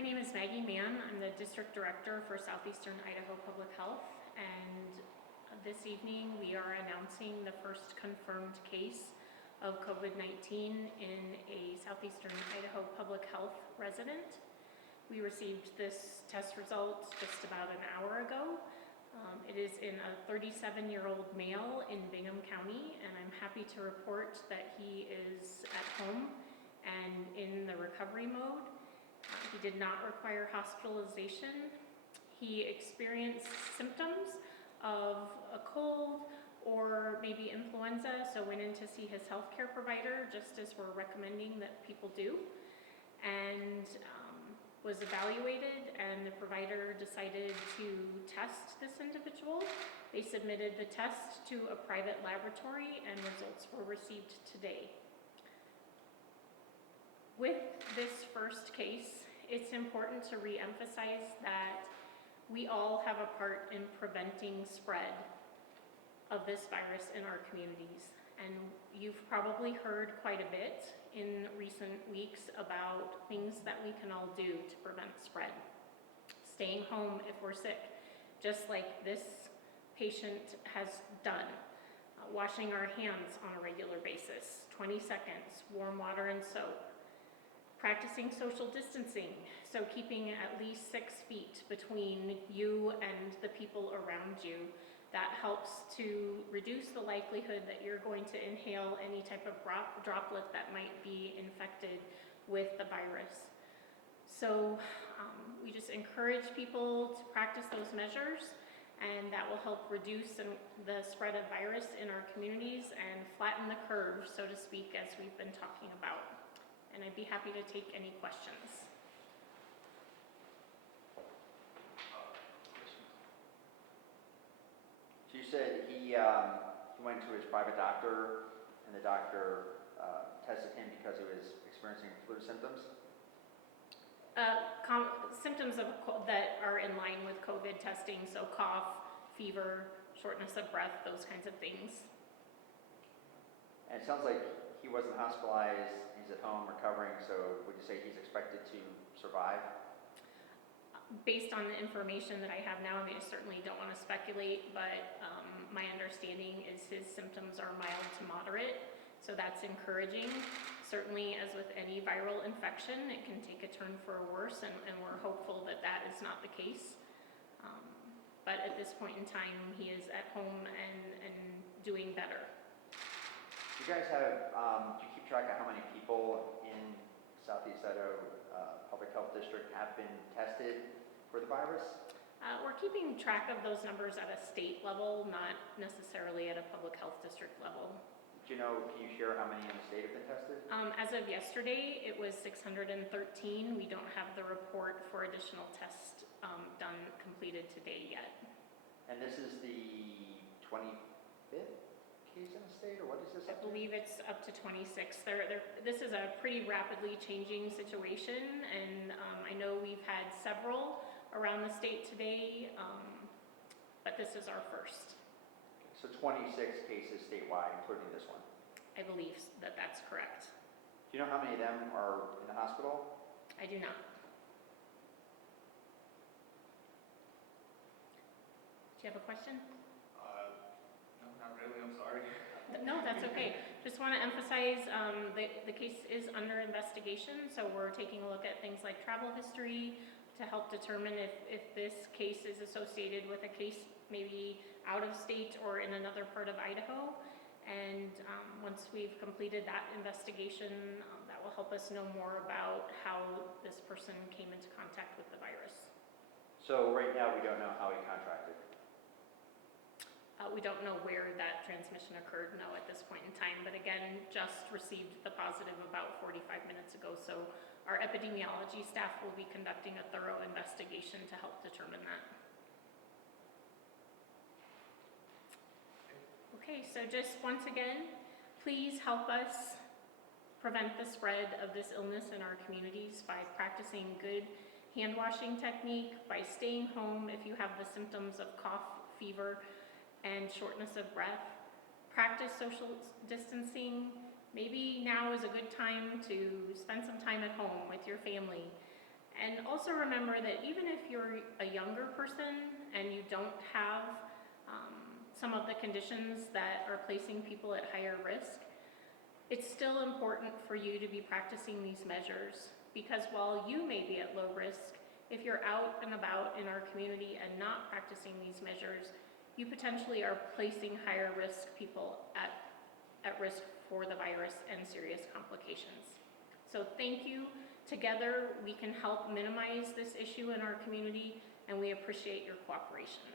My name is Maggie Mann. I'm the District Director for Southeastern Idaho Public Health, and this evening we are announcing the first confirmed case of COVID-19 in a Southeastern Idaho Public Health resident. We received this test result just about an hour ago. It is in a 37-year-old male in Bingham County, and I'm happy to report that he is at home and in the recovery mode. He did not require hospitalization. He experienced symptoms of a cold or maybe influenza, so went in to see his healthcare provider, just as we're recommending that people do, and was evaluated, and the provider decided to test this individual. They submitted the test to a private laboratory, and results were received today. With this first case, it's important to re-emphasize that we all have a part in preventing spread of this virus in our communities. And you've probably heard quite a bit in recent weeks about things that we can all do to prevent spread. Staying home if we're sick, just like this patient has done. Washing our hands on a regular basis, 20 seconds, warm water and soap. Practicing social distancing, so keeping at least 6 feet between you and the people around you. That helps to reduce the likelihood that you're going to inhale any type of droplet that might be infected with the virus. So we just encourage people to practice those measures, and that will help reduce the spread of virus in our communities and flatten the curve, so to speak, as we've been talking about. And I'd be happy to take any questions. So you said he went to his private doctor, and the doctor tested him because he was experiencing flu symptoms? Symptoms of that are in line with COVID testing, so cough, fever, shortness of breath, those kinds of things. And it sounds like he wasn't hospitalized, he's at home recovering, so would you say he's expected to survive? Based on the information that I have now, I mean, I certainly don't want to speculate, but my understanding is his symptoms are mild to moderate, so that's encouraging. Certainly, as with any viral infection, it can take a turn for worse, and we're hopeful that that is not the case. But at this point in time, he is at home and doing better. You guys have, do you keep track of how many people in Southeast Idaho Public Health District have been tested for the virus? We're keeping track of those numbers at a state level, not necessarily at a public health district level. Do you know, can you share how many in the state have been tested? As of yesterday, it was 613. We don't have the report for additional tests completed today yet. And this is the 25th case in the state, or what is this? I believe it's up to 26. This is a pretty rapidly changing situation, and I know we've had several around the state today, but this is our first. So 26 cases statewide, including this one? I believe that that's correct. Do you know how many of them are in the hospital? I do not. Do you have a question? No, not really, I'm sorry. No, that's okay. Just want to emphasize the case is under investigation, so we're taking a look at things like travel history to help determine if this case is associated with a case maybe out of state or in another part of Idaho. And once we've completed that investigation, that will help us know more about how this person came into contact with the virus. So right now we don't know how he contracted? We don't know where that transmission occurred, no, at this point in time, but again, just received the positive about 45 minutes ago, so our epidemiology staff will be conducting a thorough investigation to help determine that. Okay, so just once again, please help us prevent the spread of this illness in our communities by practicing good hand washing technique, by staying home if you have the symptoms of cough, fever, and shortness of breath. Practice social distancing. Maybe now is a good time to spend some time at home with your family And also remember that even if you're a younger person and you don't have some of the conditions that are placing people at higher risk, it's still important for you to be practicing these measures, because while you may be at low risk, if you're out and about in our community and not practicing these measures, you potentially are placing higher risk people at risk for the virus and serious complications. So thank you. Together, we can help minimize this issue in our community, and we appreciate your cooperation.